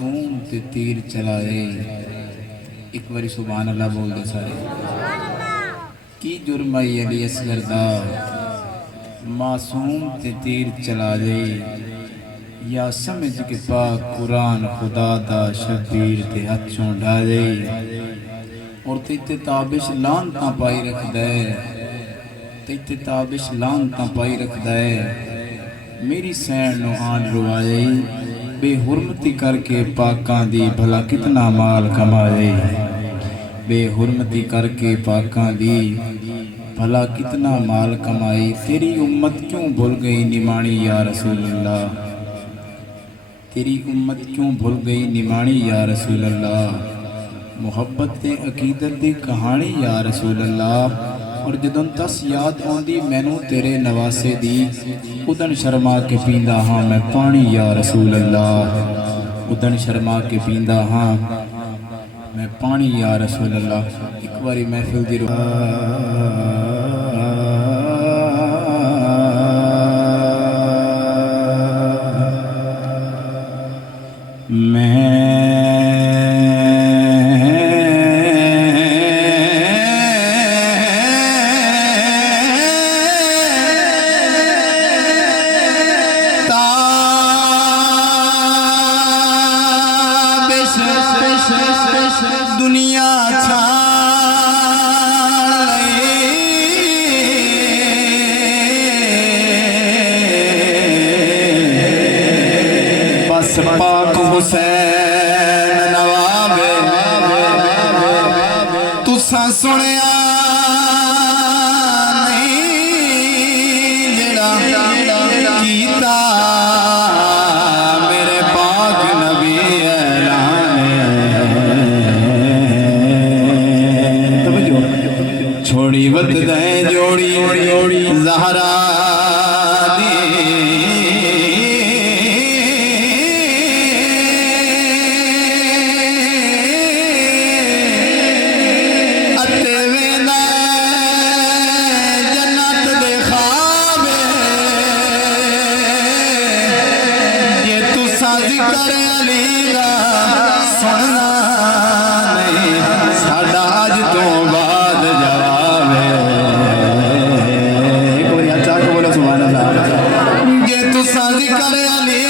मासूम ते तीर चलाए। एक बारी सुभान अल्लाह बोल दे सारे। की जुर्म आई अली असगर दा, मासूम ते तीर चला दे। या समझ के पाक कुरान खुदा दा शबीर ते हथों ढा दे। और तेते ताबिश लानता पाई रखदा है, तेते ताबिश लानता पाई रखदा है। मेरी सैन नो आन रुआए, बेहुरमती करके पाकां दी भला कितना माल कमाए। बेहुरमती करके पाकां दी भला कितना माल कमाई। तेरी उम्मत क्यों भूल गई निमाणी या रसूल अल्लाह, तेरी उम्मत क्यों भूल गई निमाणी या रसूल अल्लाह। मुहब्बत ते अकीदत दी कहानी या रसूल अल्लाह। और जदों तस याद आउंदी मैनू तेरे नवासे दी, उदन शर्मा के पींदा हाँ मैं पानी या रसूल अल्लाह। उदन शर्मा के पींदा हाँ मैं पानी या रसूल अल्लाह। एक बारी महफिल दी दुनिया बस पाक हुसैन नवाबे तुसा सुनिया नहीं जेड़ा कीता मेरे पाक नबी छोड़ी वत दे जोड़ी ज़हरा दी। अते वेंदा जन्नत दे ख्वाब, जे तुसा जिक्र अली दा सुनना नहीं, साडा अज तो बाद जवाब है। एक बार अच्छा को बोलो सुभान अल्लाह। जे तुसा जिक्र अली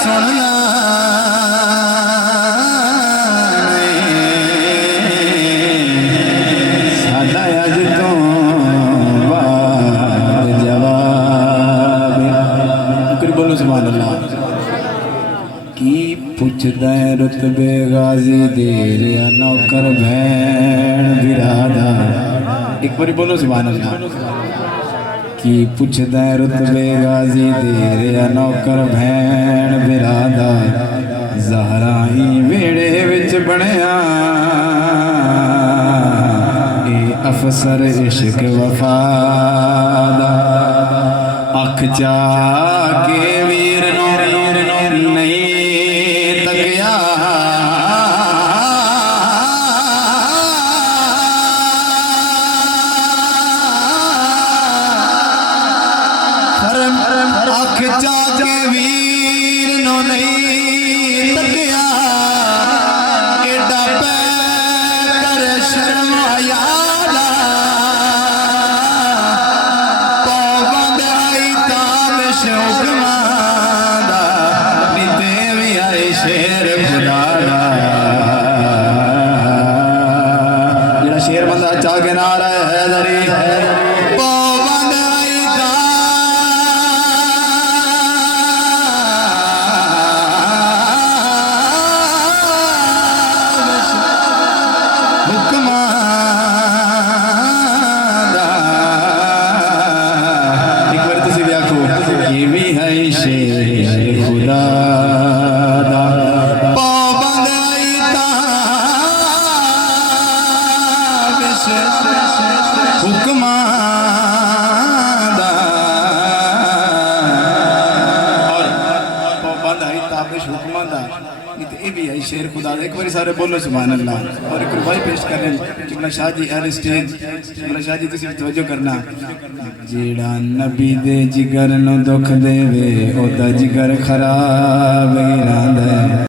सुनना साडा अज तो बाद जवाब। बोलो सुभान अल्लाह। की पुछदा रुतबे गाजी देर या नौकर भैन बिरादा। एक बार बोलो सुभान अल्लाह। की पुछदा रुतबे गाजी देर या नौकर भैन बिरादा। ज़हरा ही वेड़े विच बनया ए अफसर इश्क वफा दा। अख चा के वीर नो नहीं तकिया, अख चा के वीर नो नहीं तकिया। एडा पैर कर शर्म आया शेर खुदारा। जेड़ा शेर बंदा चा के ना रहा है दरी शेर खुदा हुक्मा और पाबंद है ताबिश हुक्मां दा नहीं तो ये भी है शेर खुदा दा। एक बारी सारे बोलो सुभान अल्लाह। और एक रुबाई पेश कर रहे हैं जुमला शाह जी अहले स्टेज। जुमला शाह जी तुसी तवज्जो करना। जेड़ा नबी दे जिगर नु दुख देवे ओदा जिगर खराब ही रहंदा है।